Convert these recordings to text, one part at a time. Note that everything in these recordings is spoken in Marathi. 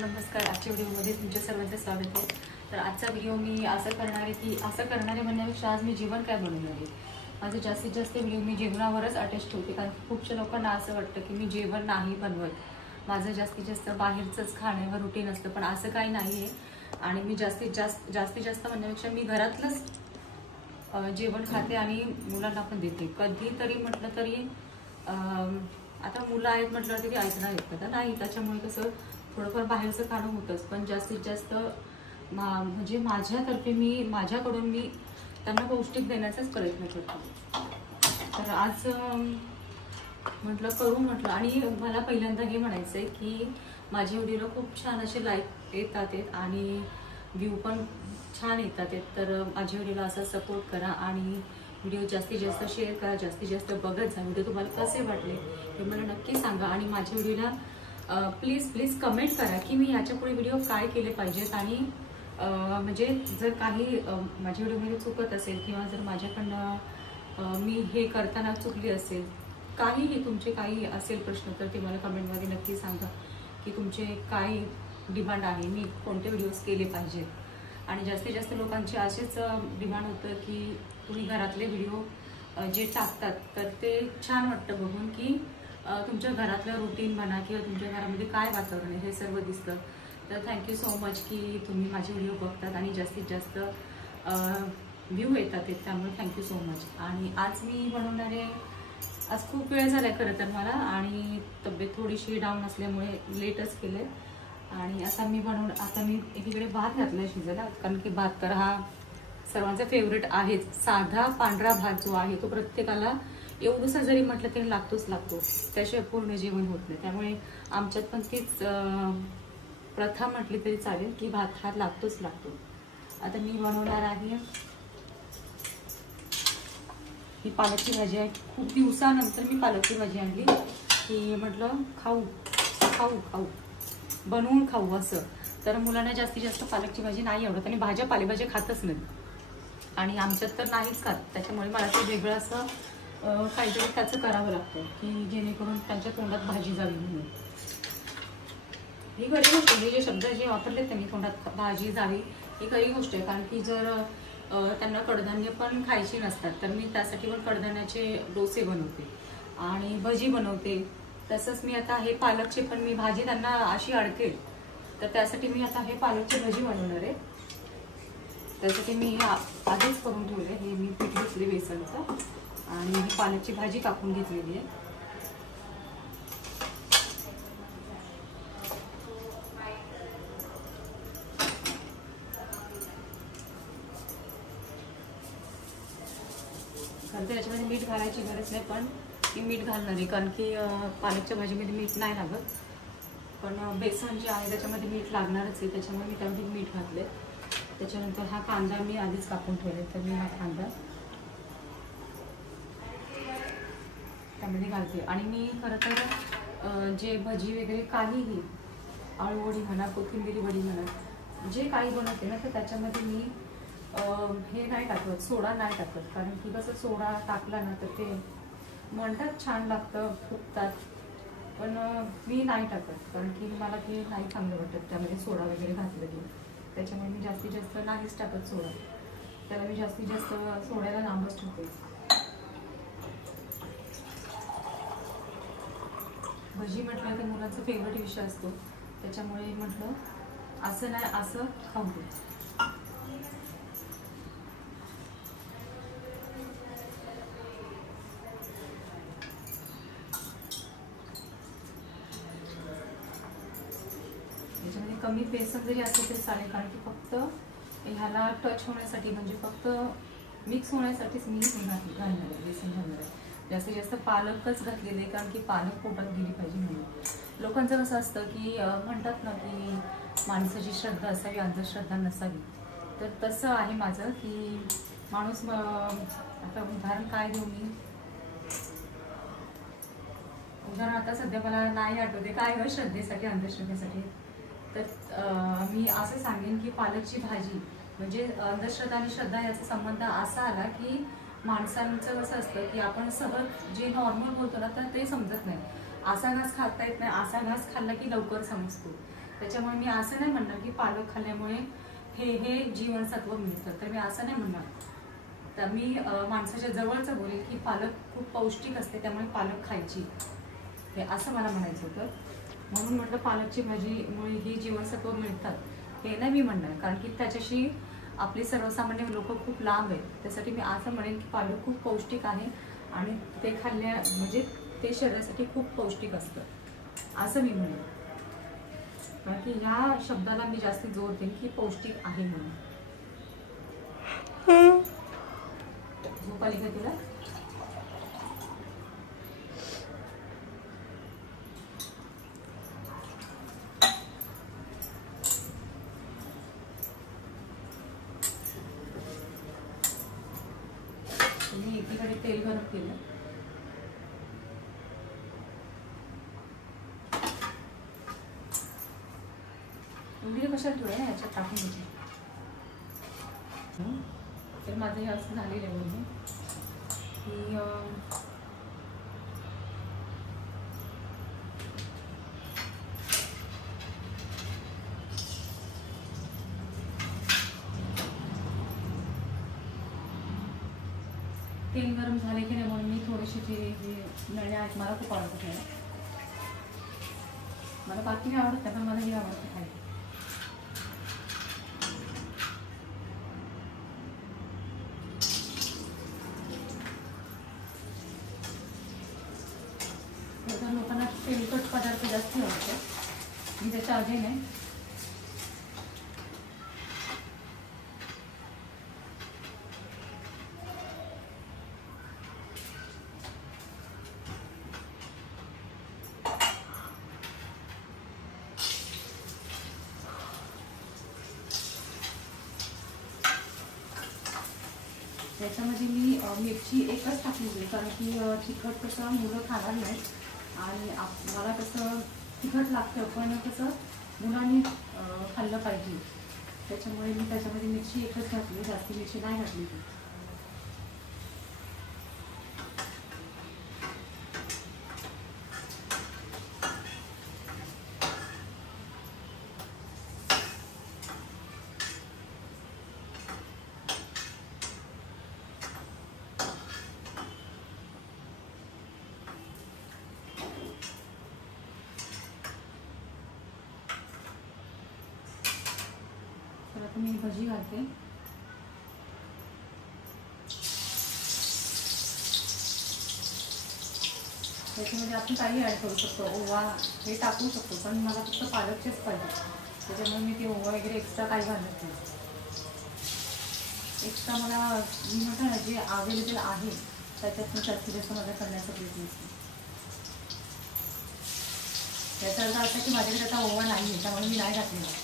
नमस्कार. आजच्या व्हिडिओमध्ये तुमच्या सर्वांचं स्वागत आहे. तर आजचा व्हिडिओ मी असं करणारे म्हणण्यापेक्षा आज मी जेवण काय बनवणार आहे. माझं जास्तीत जास्त व्हिडिओ मी जेवणावरच अटॅच ठेवते, कारण खूपशा लोकांना असं वाटतं की मी जेवण नाही बनवत, माझं जास्तीत जास्त बाहेरचंच खाण्यावर रुटीन असतं. पण असं काही नाही आहे. आणि मी जास्तीत जास्त म्हणण्यापेक्षा मी घरातलंच जेवण खाते आणि मुलांना पण देते. कधीतरी म्हटलं तरी आता मुलं आहेत म्हटलं तरी ऐकणार आहेत का नाही, त्याच्यामुळे कसं थोडंफार बाहेरचं खाणं होतंच. पण जास्तीत जास्त म्हणजे माझ्याकडून मी त्यांना पौष्टिक देण्याचाच प्रयत्न करतो. तर आज म्हटलं आणि मला पहिल्यांदा हे म्हणायचं आहे की माझ्या व्हिडिओला खूप छान असे लाईक येतात आणि व्ह्यू पण छान येतात. तर माझ्या व्हिडिओला असा सपोर्ट करा आणि व्हिडिओ जास्तीत जास्त शेअर करा, जास्तीत जास्त बघत जा. व्हिडिओ तुम्हाला कसे वाटले हे मला नक्की सांगा. आणि माझ्या व्हिडिओला प्लीज कमेंट करा की मी याच्यापुढे व्हिडिओ काय केले पाहिजेत. आणि म्हणजे जर काही माझ्या व्हिडिओमध्ये चुकत असेल किंवा जर माझ्याकडनं मी हे करताना चुकली असेल, काहीही तुमचे काही असेल प्रश्न, तर ते मला कमेंटमध्ये नक्की सांगा की तुमचे काय डिमांड आहे, मी कोणते व्हिडिओज केले पाहिजेत. आणि जास्तीत जास्त लोकांचे असेच डिमांड होतं की तुम्ही घरातले व्हिडिओ जे टाकतात तर ते छान वाटतं बघून की तुमच्या घरातलं रुटीन म्हणा किंवा तुमच्या घरामध्ये काय वातावरण आहे हे सर्व दिसतं. तर थँक्यू सो मच की तुम्ही माझे व्हिडिओ बघतात आणि जास्तीत जास्त व्ह्यू येतात, त्यामुळे थँक्यू सो मच. आणि आज मी बनवणारे, आज खूप वेळ झाला खरं तर मला, आणि तब्येत थोडीशी डाऊन असल्यामुळे लेटच केले. आणि आता मी एकीकडे भात घातला शिजायला, कारण की भात तर हा सर्वांचा फेवरेट आहेच. साधा पांढरा भात जो आहे तो प्रत्येकाला एवढंसं जरी म्हटलं तरी लागतो, त्याशिवाय पूर्ण जेवण होत नाही. त्यामुळे आमच्यात पण तीच प्रथा म्हटली तरी चालेल की भात हा लागतो. आता मी बनवणार आहे ही पालकची भाजी आहे. खूप दिवसानंतर मी पालकची भाजी आणली की म्हटलं खाऊ बनवून खाऊ असं. तर मुलांना जास्तीत जास्त पालकची भाजी नाही आवडत आणि पालेभाज्या खातच नाही, आणि आमच्यात तर नाहीच खात. त्याच्यामुळे मला ते वेगळं असं काहीतरी त्याचं करावं लागतं की जेणेकरून त्यांच्या तोंडात भाजी जावी म्हणून. ही खरी गोष्ट, हे जे शब्द जे वापरले त्यांनी तोंडात भाजी जावी, ही खरी गोष्ट आहे. कारण की जर त्यांना कडधान्य पण खायची नसतात तर मी त्यासाठी पण कडधान्याचे डोसे बनवते आणि भजी बनवते. तसंच मी आता हे पालकचे पण मी भाजी त्यांना अशी अडकेल, तर त्यासाठी मी आता हे पालकची भाजी बनवणार आहे. त्यासाठी मी आधीच करून ठेवले. हे मी पीठ घेतले बेसनचं आणि ही पालकची भाजी कापून घेतलेली आहे. कारण त्याच्यामध्ये मीठ घालायची गरज नाही, पण मी मीठ घालणार आहे कारण की पालकच्या भाजीमध्ये मीठ नाही लागत. पण बेसन जे आहे त्याच्यामध्ये मीठ लागणारच आहे, त्याच्यामुळे मी त्यामध्ये मीठ घातले. त्याच्यानंतर हा कांदा मी आधीच कापून ठेवले, तर मी हा कांदा त्यामध्ये घालते. आणि मी खरं तर जे भजी वगैरे काहीही, आळूवडी म्हणा, कोथिंबिरी वडी म्हणा, जे काही बनवते ना, तर त्याच्यामध्ये मी हे नाही टाकत, सोडा नाही टाकत. कारण की कसं सोडा टाकला ना तर ते म्हणतात छान लागतं, फुगतात, पण मी नाही टाकत कारण की मला ते नाही चांगलं वाटत त्यामध्ये सोडा वगैरे घातलं की. त्याच्यामुळे मी जास्तीत जास्त नाहीच टाकत सोडा. त्याला मी जास्तीत जास्त सोड्याला लांबच ठेवते. भजी म्हटलं तर मुलांचा फेवरेट विषय असतो, त्याच्यामुळे म्हटलं असं नाही, असं खाऊ दे. त्याच्यामध्ये कमी बेसन जरी असेल तरी चालेल, कारण की फक्त ह्याला टच होण्यासाठी, म्हणजे फक्त मिक्स होण्यासाठीच मी हे घालणार आहे, बेसन घालणार आहे. जास्तीत जास्त पालकच घातलेले आहे, कारण की पालक पोटात गेली पाहिजे म्हणून. लोकांचं कसं असतं की म्हणतात ना की माणसाची श्रद्धा असावी, अंधश्रद्धा नसावी. तर तसं आहे माझं की माणूस, आता उदाहरण काय देऊ मी, उदाहरण आता सध्या मला नाही आठवते काय श्रद्धेसाठी, अंधश्रद्धेसाठी. तर मी असं सांगेन की पालकची भाजी म्हणजे अंधश्रद्धा आणि श्रद्धा याचा संबंध असा आला की माणसांचं कसं असतं की आपण सहज जे नॉर्मल बोलतो ना तर ते समजत नाही. असा घास खाता येत नाही, असा घास खाल्ला की लवकर समजतो. त्याच्यामुळे मी असं नाही म्हणणार की पालक खाल्ल्यामुळे हे जीवनसत्व मिळतं, तर मी असं नाही म्हणणार. तर मी माणसाच्या जवळचं बोलेल की पालक खूप पौष्टिक असते, त्यामुळे पालक खायची, हे असं मला म्हणायचं होतं. म्हणून म्हटलं पालकची भाजीमुळे ही जीवनसत्व मिळतात हे नाही मी म्हणणार, कारण की त्याच्याशी आपली सर्वसामान्य लोक खूप लांब आहेत. त्यासाठी मी असं म्हणेन की पालक खूप पौष्टिक आहे आणि ते खाल्ल्या म्हणजे ते शरीरासाठी खूप पौष्टिक असतं असं मी म्हणेन. कारण की ह्या शब्दाला मी जास्त जोर देईन की पौष्टिक आहे म्हणून. झोप आली का तुला? मी एकीकडे तेल गरम केलं. उंदीर कशाला ठेवलं ना याच्यात टाकून घेते. तर माझं हे असं झालेलं आहे म्हणजे की तेल गरम झाले की नाही म्हणून मी थोडेसे जे नळ्या आहेत मला खूप आवडतं खायला. मला बाकी नाही आवडत, पण मला हे आवडतं खायला. तर लोकांना तेलकट पदार्थ जास्त आवडतात, मी त्याच्या आधी नाही. त्याच्यामध्ये मी मिरची एकच टाकली, कारण की तिखट कसं मुलं खाणार नाही आणि मला कसं तिखट लागतं, पण कसं मुलांनी खाल्लं पाहिजे, त्याच्यामुळे मी त्याच्यामध्ये मिरची एकच घातली, जास्ती मिरची नाही घातली. तर आता मी भजी घालते. त्याच्यामध्ये आपण काही ॲड करू शकतो, ओवा हे टाकू शकतो, पण मला फक्त पालकचेच पाहिजे, त्याच्यामुळे मी ते ओवा वगैरे एक्स्ट्रा काही घालत नाही. एक्स्ट्रा मला मी म्हटलं ना जे अवेलेबल आहे त्याच्यातून जास्तीत जास्त माझा करण्याचा प्रयत्न असतो. याचा अर्थ असा की माझ्याकडे आता ओवा नाही आहे, त्यामुळे मी नाही घातलेला.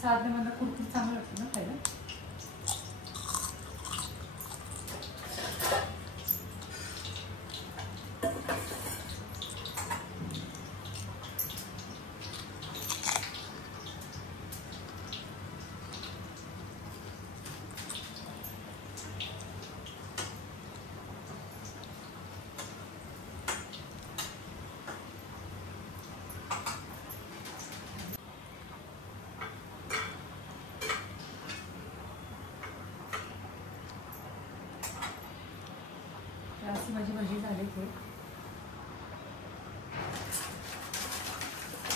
साधण्यामधलं कुरकुर चांगलं लागतं ना खायला. माझी भजी झाली ते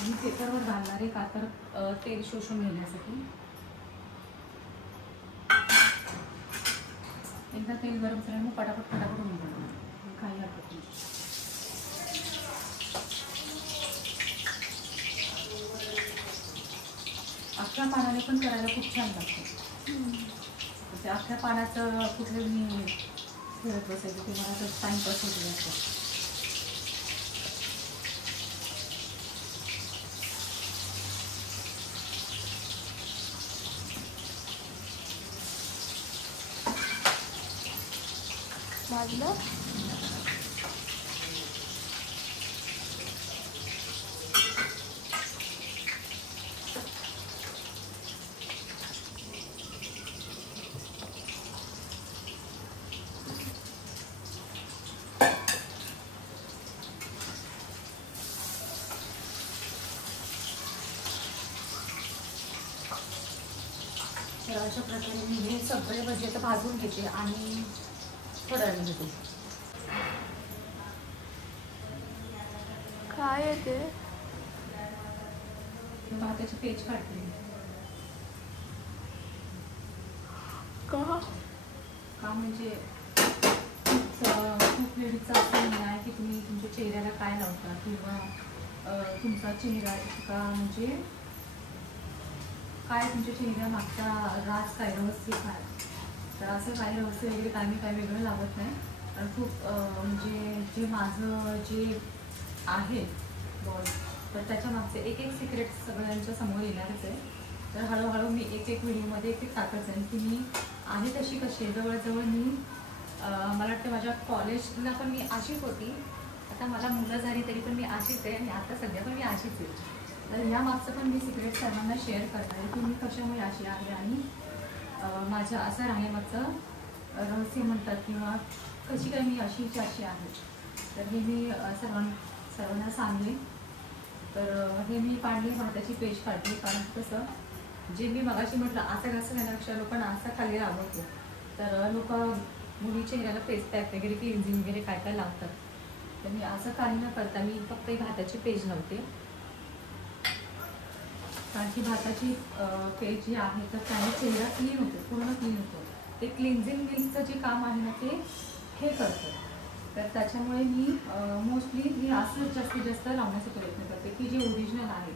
मी पेपरवर घालणार आहे का तर तेल शोषून घेण्यासाठी. एकदा तेल गरम झालं मग पटापट होऊन जाणार, काही हरकत नाही. अख्ख्या पानाने पण करायला खूप छान लागतं. ते अख्ख्या पानाचं कुठलं मी खेळत बसायचं ते मला तर टाईमपास होतो जास्त. भाजलं तर अशा प्रकारे मी हे सगळे भजी आता भाजून घेते आणि थोड्या वेळ घेते. काय आहे ते? भाताची पेज काढते. का म्हणजे खूप लेडीजचा असं म्हणणं आहे की तुम्ही तुमच्या चेहऱ्याला काय लावता किंवा तुमचा चेहरा का म्हणजे काय तुमच्या चेहऱ्यामागचा राज काय रहस्य काय. तर असं काही रहस्य वगैरे काय मी काय वेगळं लावत नाही. कारण खूप म्हणजे जे माझं जे आहे बॉल तर त्याच्या मागचे एक सिक्रेट सगळ्यांच्या समोर येणारच आहे. तर हळूहळू मी एक व्हिडिओमध्ये एक टाकत जाईन की मी आहे तशी कशी आहे. जवळजवळ मी मला वाटतं माझ्या कॉलेजला पण मी अशीच होती. आता मला मुलं झाली तरी पण मी अशीच आहे आणि आता सध्या पण मी अशीच आहे. तर ह्या मागचं पण मी सिक्रेट सर्वांना शेअर करणार आहे की मी कशामुळे अशी आहे आणि माझं असं राहण्यामागचं रहस्य म्हणतात किंवा कशी काय मी अशीची अशी आहे. तर हे मी सर्वांना सांगले. तर हे मी काढले भाताची पेस्ट काढली. कारण कसं जे मी मगाशी म्हटलं असं कसं घेण्यापेक्षा लोकांना असा खाली आवडतो. तर लोक मुली चेहऱ्याला फेस पॅक वगैरे क्लिन्झिंग वगैरे काय काय लावतात. तर मी असं काही न करता मी फक्त भाताची पेस्ट लावते. कारण की भाताची पेस्ट जी आहे तर त्याने चेहरा क्लीन होतो, पूर्ण क्लीन होतो. ते क्लिन्झिंग मिल्कचं जे काम आहे ना ते हे करतं. तर त्याच्यामुळे मी मोस्टली असंच जास्तीत जास्त लावण्याचा प्रयत्न करते की जे ओरिजिनल आहे.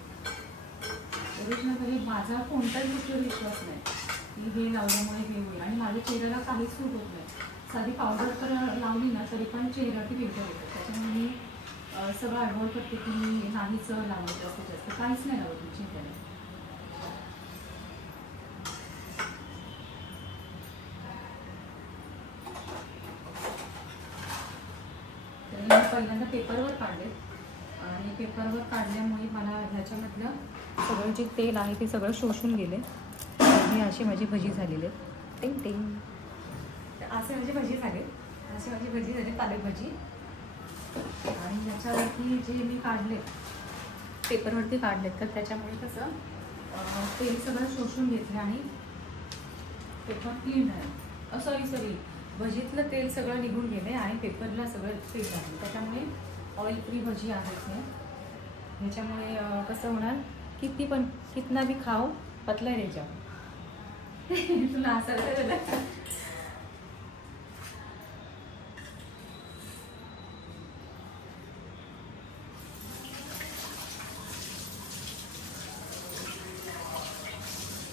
ओरिजिनल म्हणजे माझा कोणत्याच गोष्टीवर विश्वास नाही की हे लावल्यामुळे हे होईल. आणि माझ्या चेहऱ्याला काहीच सूट होत नाही. साधी पावडर तर लावली ना तरी पण चेहऱ्यावरती पिंपल येतात. त्याच्यामुळे मी सगळं अवॉइड करते की मी नाहीच लावत जास्तीत जास्त. काहीच नाही लावत मी चेहऱ्याला. पहिल्यांदा पेपरवर काढले आणि पेपरवर काढल्यामुळे मला ह्याच्यामधलं सगळं जे तेल आहे ते सगळं शोषून गेले. आणि अशी माझी भजी झालेली आहे. टिंग टिंग. असे माझी भजी झाले. अशी माझी भजी झाली पालक भजी. आणि ह्याच्यावरती जे मी काढले पेपरवरती काढलेत तर त्याच्यामुळे कसं तेल सगळं शोषून घेतलं आणि पेपर क्लीन झालं. सॉरी भजीतलं तेल सगळं निघून गेले आणि पेपरला सगळं तेल झालं. त्याच्यामुळे ऑइल फ्री भजी आहेत हे. ह्याच्यामुळे कसं होणार कितना भी खाओ पतला रह जाओ. तुला असायला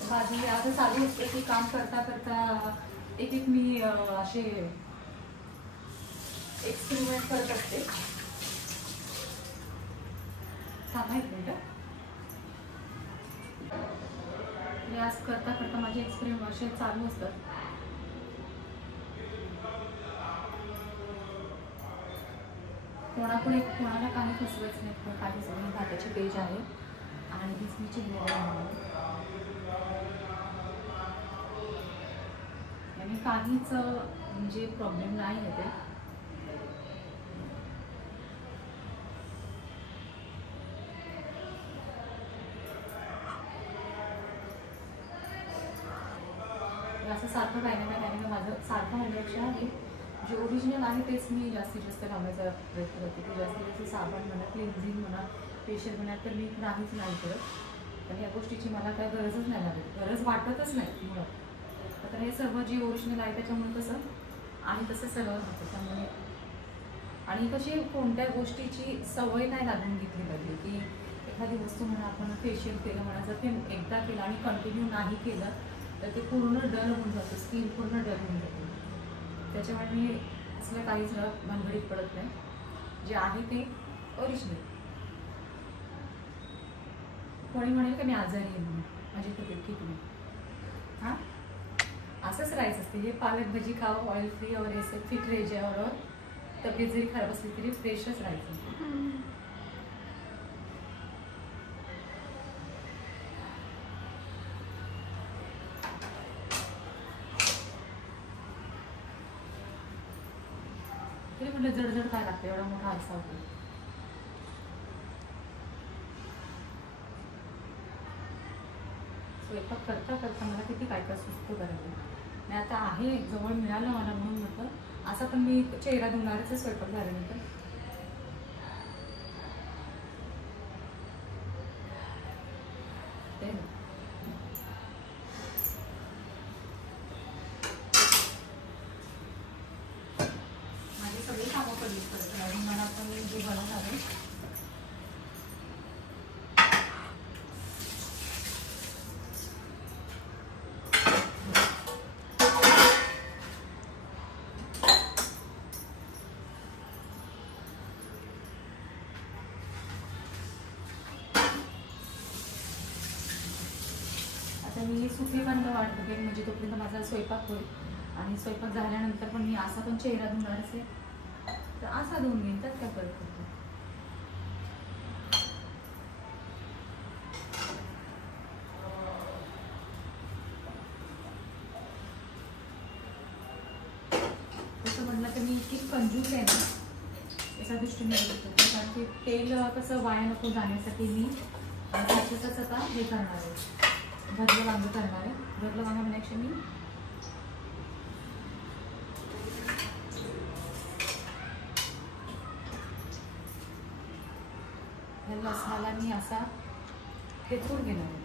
माझी आता चालू असते की काम करता करता एक मी असे एक्सपेरिमेंट करत असते. थांबा एक मिनिट. मी आज करता करता माझे एक्सपेरिमेंट असे चालू असतात. कोणाला काही फसवायचं नाही. पण काही सगळं भाताची पेज आहे आणि तीच मी चिरलेली आणि काहीच म्हणजे प्रॉब्लेम नाही आहे. असं सारखं काय ना माझं सारखं होण्यापेक्षा जे ओरिजिनल आहे तेच मी जास्तीत जास्त लावण्याचा प्रयत्न करते की जास्तीत जास्त साबण म्हणा, क्लिन्झिंग म्हणा, फेशियल म्हणा तर मी नाहीच नाही करत. पण या गोष्टीची मला काय गरजच नाही लागत, गरज वाटतच नाही मुळात. तर हे सर्व जे ओरिजिनल आहे त्याच्यामुळे कसं आहे तसं सगळं होतं. त्यामुळे आणि कशी कोणत्या गोष्टीची सवय नाही लागून घेतली पाहिजे की एखादी वस्तू म्हणा आपण फेशियल केलं म्हणा, जर ते एकदा केलं आणि कंटिन्यू नाही केलं तर ते पूर्ण डल होऊन जातं, स्किन पूर्ण डल होऊन जाते. त्याच्यामुळे मी असलं काहीच भानगडीत पडत नाही, जे आहे ते ओरिजिनल. कोणी म्हणेल की मी आजारी आहे म्हणून, माझी तब्येत ठीक नाही, हां असंच राहायचं असते. हे पालक भाजी खाओ, ऑइल फ्री और ऐसे फिट रह जाए और तब्येत जरी खराब असली तरी फ्रेशच राहायचं. तरी म्हटलं जडजड काय लागतं, एवढा मोठा आरसा होतो. स्वयंपाक करता करता मला किती काय काय सुचतं करायला. आणि आता आहे जवळ मिळालं मला म्हणून म्हटलं असं पण मी चेहरा धुणारच आहे स्वयंपाक झाल्यानंतर. माझी सगळी कामं पडली परत आणि मला पण जे बनवणार आहे मी सुखीपर्यंत वाट बघेन, म्हणजे तोपर्यंत माझा स्वयंपाक होईल. आणि स्वयंपाक झाल्यानंतर पण मी असा पण चेहरा धुणारच आहे, तर असा धुवून घेईन. त्यात काय फरक पडतो. तसं म्हटलं तर मी इतकी कंजूस आहे ना एका दृष्टीने बघतो, कारण की तेल कसं वाया नको जाण्यासाठी मी त्याच्यातच आता हे करणार आहे, भरलं वांगं करणार आहे. भरलं वांगं म्हणण्यापेक्षा मी लसणाला मी असा ठेचून घेणार आहे.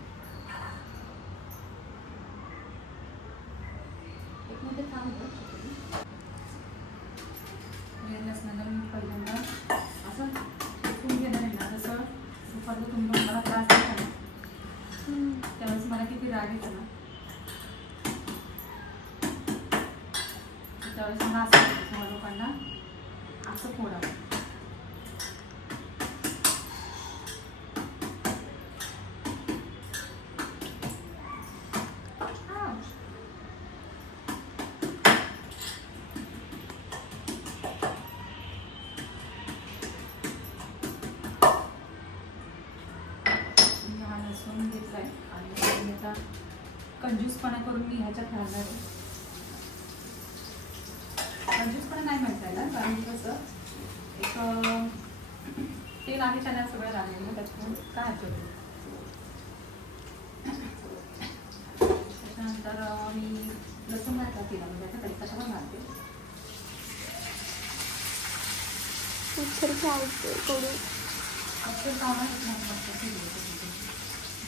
एक मिनिट थांबतो. लसणाला मी पहिल्यांदा असं ठेचून घेणार आहे ना, जसं दुपारचं तुम्ही मला त्रास देता ना त्यावेळेस मला किती राग येतो ना, त्यावेळेस मला असं वाटतं लोकांना असं फोडावं. घेतलाय आणि आता कंजूसपणा करून मी ह्याच्यात घालणार आहे. कंजूसपणा नाही म्हणता येणार, कारण कसं एक तेल आहे त्याला सगळं लागलेलं, त्याच्यामुळे काय होतं. त्याच्यानंतर मी लसूण घातला तेलामध्ये, आता कढीपत्ता पण घालते.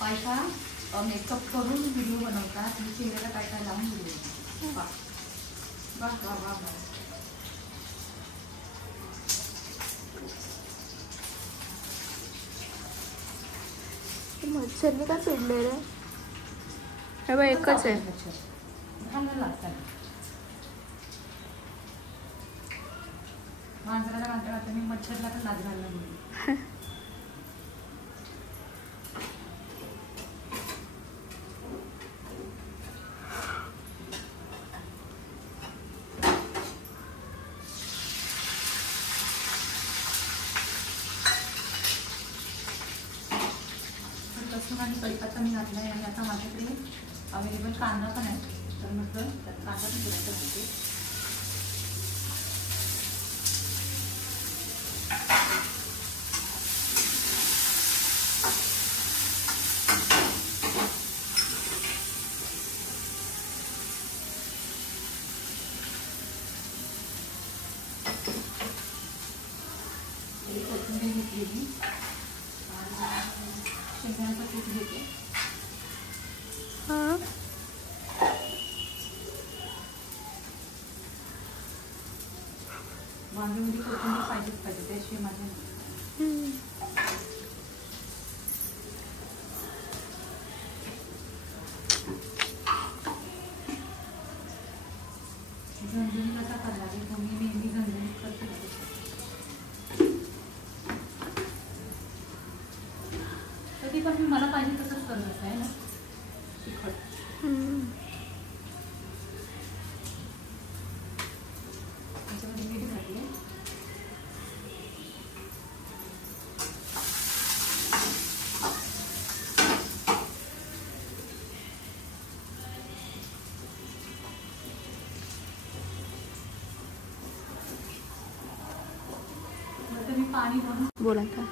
बायका मेकअप करून व्हिडिओ बनवतात आणि चेहऱ्याला काय काय लावून व्हिडिओ बनवतात. वा वा वा वा. मच्छरने का चिडले रे? हे बघ एकच आहे. मांजराला घालता घालता मी मच्छरला पण लाज घालला गेली. लसूण आणि कढीपत्ता मी घातला आहे आणि आता माझ्याकडे अवेलेबल कांदा पण आहे, तर म्हटलं त्यात कांदा पण थोडासा घालते. घेतलेली आणि शेंगदाण्याचं कूट घेते. हां वांग्यामध्ये कोथिंबीर पाहिजेच पाहिजे, त्याशिवाय माझ्या झणझणीत असा करणार आहे. मी नेहमी झणझणीत करते. कधी पण मला पाहिजे तसंच करत आहे ना तिखट. त्याच्यामध्ये मीठ घातले. मी पाणी भरून बोला आता.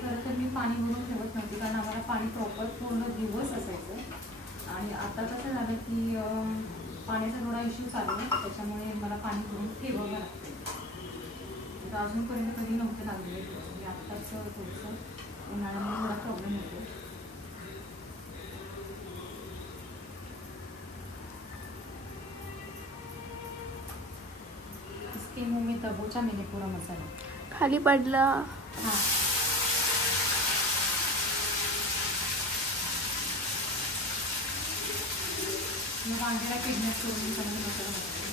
खरं तर मी पाणी भरून ठेवत नव्हते, कारण आम्हाला पाणी प्रॉपर पूर्ण दिवस असायचं. आणि आता कसं झालं की पाण्याचा थोडा इश्यू चालू आहे, त्याच्यामुळे मला पाणी भरून ठेवावं लागतं. तर अजूनपर्यंत कधी नव्हतं लागले. म्हणजे आत्ताच थोडंसं उन्हाळ्यामुळे थोडा प्रॉब्लेम होतो. इसके मुंह में दबोचा मैंने पूरा मसाला. खाली पडला. हां मग वांग्याला किडनॅप करून चांगला मसाला घालते.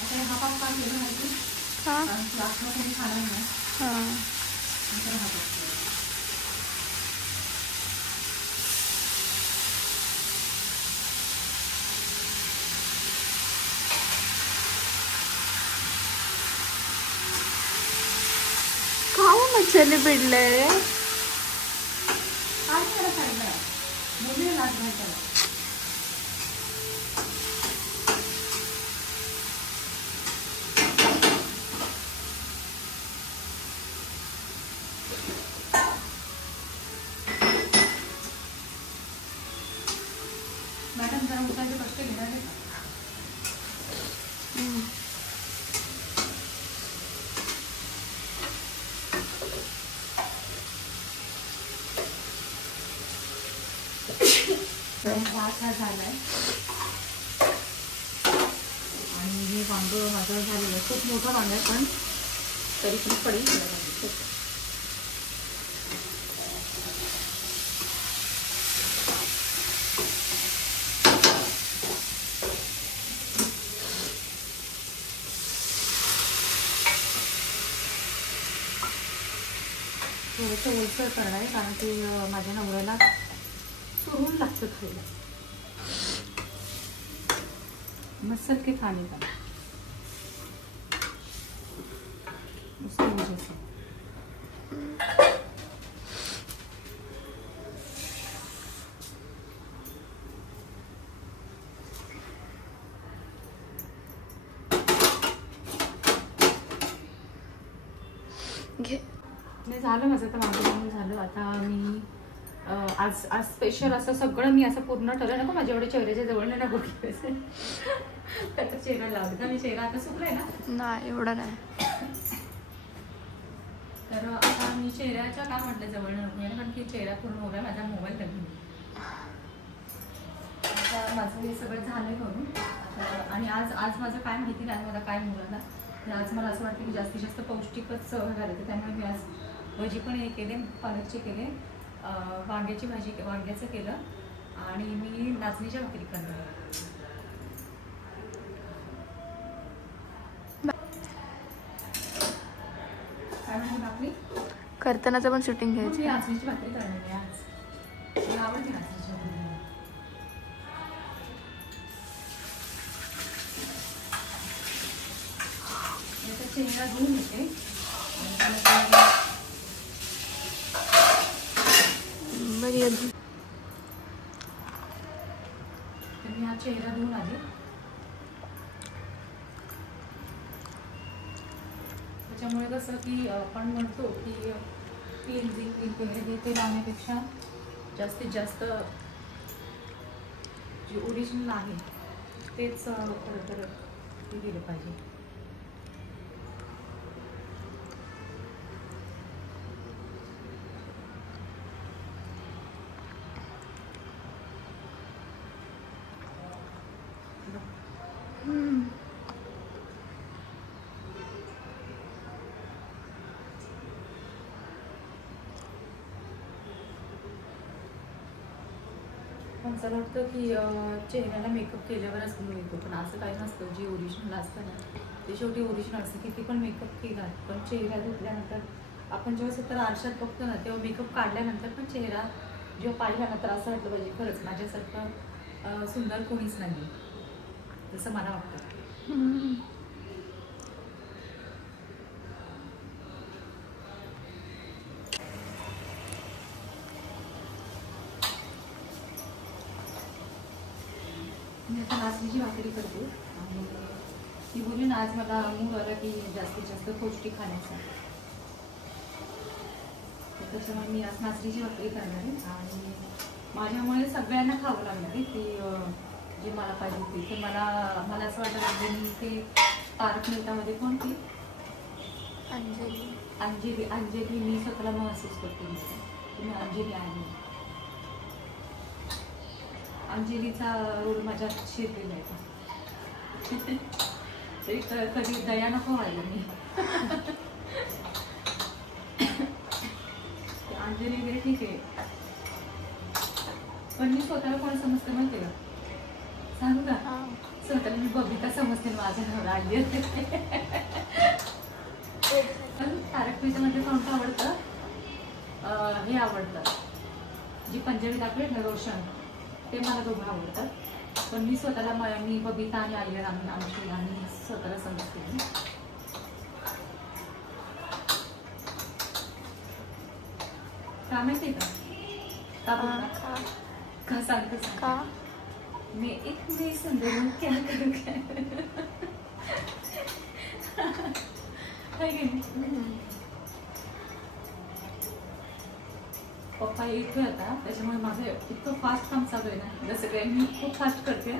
आता हा पाक काय केलं माहिती, हां कारण क्लासमध्ये कोणी खाणार नाही. हां नंतर हा पाक काय मच्छरने पिडलंय. काय त्याला साईडला मुलीला लाच घाल त्याला. मॅडम जरा उठायचे कष्ट घेणार आहे का? भात हा झालाय आणि हे वांग माझं झालेलं आहे. खूप मोठं वांग आहे, पण तरी पण पडेल. थोडंसं ओलसर करणार आहे, कारण ते माझ्या नवऱ्याला चुरून लागतं खायला. मसल के खाने का उसकी वजह से. घे. नाही झालं माझं तर माझं झालं. आता मी आज आज स्पेशल असं सगळं मी असं पूर्ण ठरलं नको माझ्या एवढ्या चेहऱ्याच्या जवळ नाही नको त्याचा चेहरा लावला. मी चेहरा आता सुकलाय ना. नाही एवढं नाही. तर आता मी चेहऱ्याच्या काय म्हटलं जवळ नको, कारण की चेहरा पूर्ण होता माझा मोबाईल धरून. आता माझं हे सगळं झालं करून. आणि आज आज माझं काय माहिती नाही, मला काय मुलाला आज मला असं वाटतं की जास्तीत जास्त पौष्टिकच घालायचं. त्यामुळे मी आज भजी पण हे केले, पालकचे केले, वांग्याची भाजी वांग्याचं केलं आणि मी नाचणीच्या भाकरी करणार. काय म्हणजे भाकरी करतानाचं पण शूटिंग घ्यायचं. मी नाचणीची भाकरी करणार आहे आज. मला आवडते नाचणीची भाकरी. याचा चेहरा धुवून येते. बरी अजून तर मी हा चेहरा धुवून आले. त्याच्यामुळे कसं की आपण म्हणतो की क्लीन्झिंग क्लीन वगैरे हे ते लावण्यापेक्षा जास्तीत जास्त जे ओरिजिनल आहे तेच खरं तर हे दिलं पाहिजे. माणसाला वाटतं की चेहऱ्याला मेकअप केल्यावरच ग्लो येतो, पण असं काही नसतं. जे ओरिजिनल असतं ना ते शेवटी ओरिजिनल असतं. किती पण मेकअप केला पण चेहरा धुतल्यानंतर आपण जेव्हा स्वतः आरशात बघतो ना तेव्हा मेकअप काढल्यानंतर पण चेहरा जेव्हा पाहिला ना तर असं वाटलं पाहिजे खरंच माझ्यासारखं सुंदर कोणीच नाही, जसं मला वाटतं. मी आता नाचणीची भाकरी करते आणि ती बोलली ना आज मला मूड आला की जास्तीत जास्त पौष्टिक खाण्याचा, तर त्याच्यामुळे मी आज नाचणीची भाकरी करणार आहे. आणि माझ्यामुळे सगळ्यांना खावं लागणार आहे ती जी मला पाहिजे होती. तर मला असं वाटत लागलं मी ते तारक मेहतामध्ये कोणती अंजली मी स्वतःला महसूस करते मी अंजली आहे. अंजलीचा रोल माझ्या शिरलेला आहे. कधी दया नको व्हायला मी. अंजली वगैरे ठीक आहे, पण मी स्वतःला कोण समजते माहिती का, सांगू का? स्वतःला मी बबिता समजते, माझ्या नवरा अंजली. पण तारक मेहतामध्ये कोणतं आवडतं? हे आवडतं जी पंजाबी दाखवले ना रोशन, ते मला दोघं आवडतात. पण मी स्वतःला मी बबिता आणि आय्यर आम्ही स्वतःला समजते. का माहिती का सांगते का मी सुंदर क्या करू पप्पा येतोय आता, त्याच्यामुळे माझं इतकं फास्ट काम चालू आहे ना, जसं काय मी खूप फास्ट करते.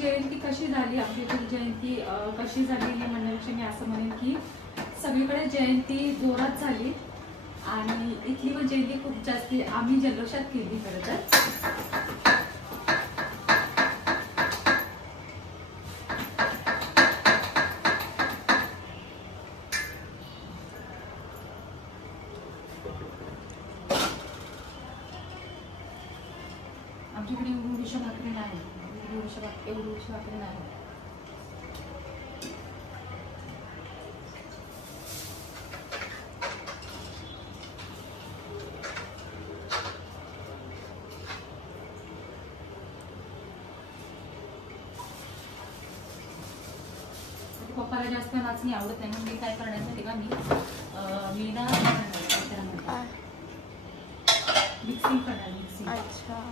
जयंती कशी झाली, आपली जयंती कशी झाली हे म्हणण्यापेक्षा मी असं म्हणेन की सगळीकडे जयंती जोरात झाली आणि इथली पण जयंती खूप जास्त आम्ही जल्लोषात केली. खरं तर आमच्याकडे एवढीशा भाकरी नाही, एवढीशा भाकरी नाही. पप्पाला जास्त नाचणी आवडत नाही, म्हणून मी काय करण्यासाठी का मी ना मिक्सिंग करणार. मिक्सिंग अच्छा.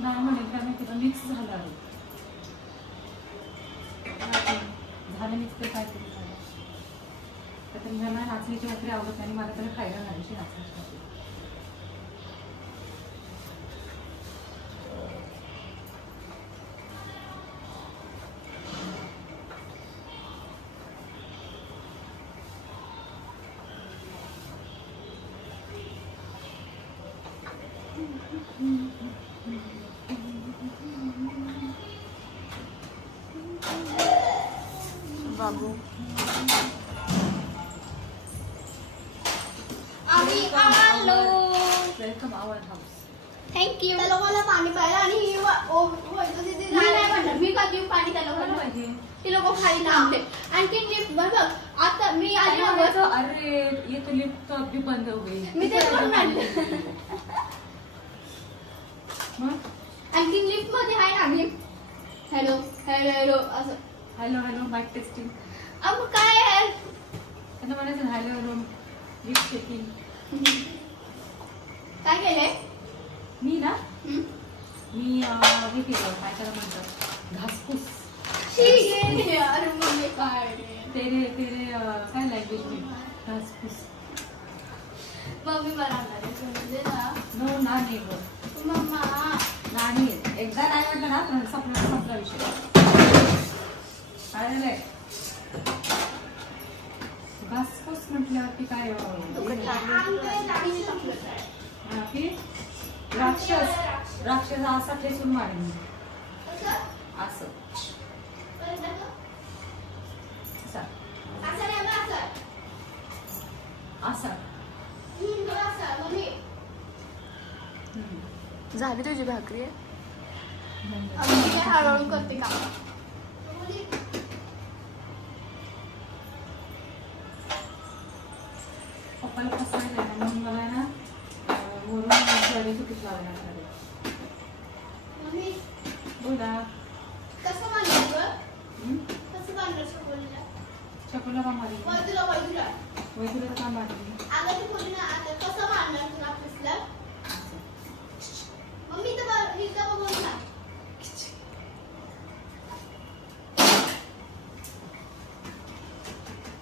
नाही म्हणेल का माहिती का, मिक्स झालं आहे मिक्स तर काय तरी झालं. तर मला नाचणीची भाकरी आवडत नाही, मला त्याला खायला घालायची नाचणीची भाकरी. बाबू वेलकम आवर हाऊस. थँक्यू. त्या लोकांना पाणी पाहिजे आणि नाही म्हणणार मी का देऊ पाणी त्या लोकांना पाहिजे. ते लोक खाली थांबते. आणखी लिफ्ट बघ आता मी आली ना. अरे ये तो लिफ्ट तो अभी बंद हो गई. मी ते पण म्हणले. आणखी लिफ्ट मध्ये आहे ना लिफ्ट. हॅलो हॅलो हॅलो असं. Hello hello mike testing. अब काय आहे त्यांना म्हणायचं हॅलो हॅलो लिफ्ट चेकिंग. काय केलंय मी ना मी हे केलं काय त्याला म्हणतात घासपूस. अरे मम्मी काय तेरे तेरे काय लँग्वेज में घासपूस. मम्मी बनवणार आहे ना. नो ना नाही गं मम्मा नाही. एकदा नाही म्हटलं ना संपला विषय. काय झालंय घासपूस म्हटल्यावरती काय राक्षस असा ठेचून मारेन असं. झाली तुझी भाकरी. हळूहळू करते का. पप्पाला फसवायला म्हणून मला ना वरून सोयाबीनचं पीठ लावायला. बोला कसं मांडलं कसं मांडलं चकोला का मारली वैदुला का मारली. कसं मांडलं तुला फसलं मम्मी तर बोल ना.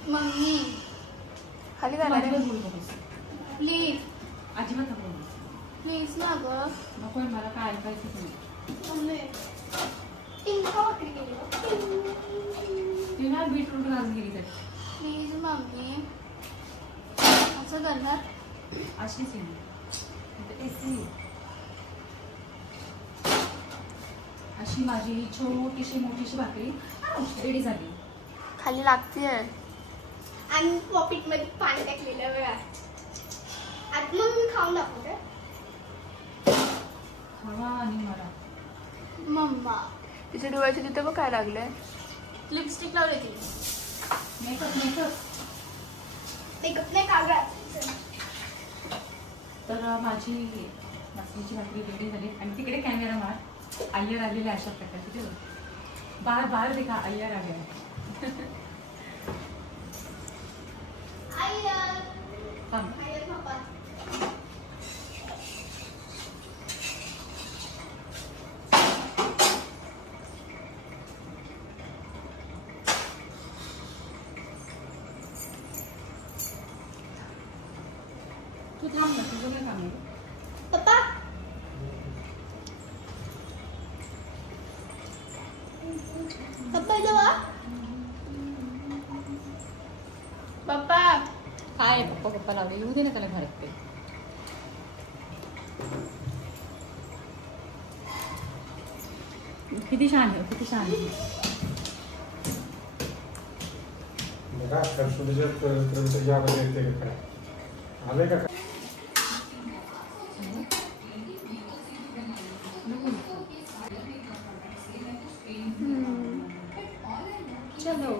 मम्मी खाली जाणार आहे. प्लीज अजिबात नको प्लीज ना गं. नको मला काय ऐकायचं नाही. मम्मी इंका भाकरी केली ती ना बीटरूट घालून गेली तर प्लीज मम्मी असं करणार. अशीच आहे अशी माझी छोटीशी मोठीशी भाकरी रेडी झाली. खाली लागतीये आणि पॉकेट मध्ये पाणी टाकलेलं वेळा. आता मग मी खाऊन दाखवते. हवा आणि मला मम्मा तिच्या डोळ्याच्या तिथे बघ काय लागलंय. लिपस्टिक लावली ती. मेकअप मेकअप मेकअप नाही काढला. तर माझी मसलीची भाकरी रेडी झाली आणि तिकडे कॅमेरा मार. अय्यर आलेले अशा प्रकारचे बाहेर बाहेर देखा अय्यर आले. तू थांब ना तुझं काय काम आहे पप्पा. पप्पा जेव्हा पप्पा काय पप्पा पप्पा लावले येऊ दे ना त्याला घरात. ते किती छान आहे किती छान आहे. आले का चलो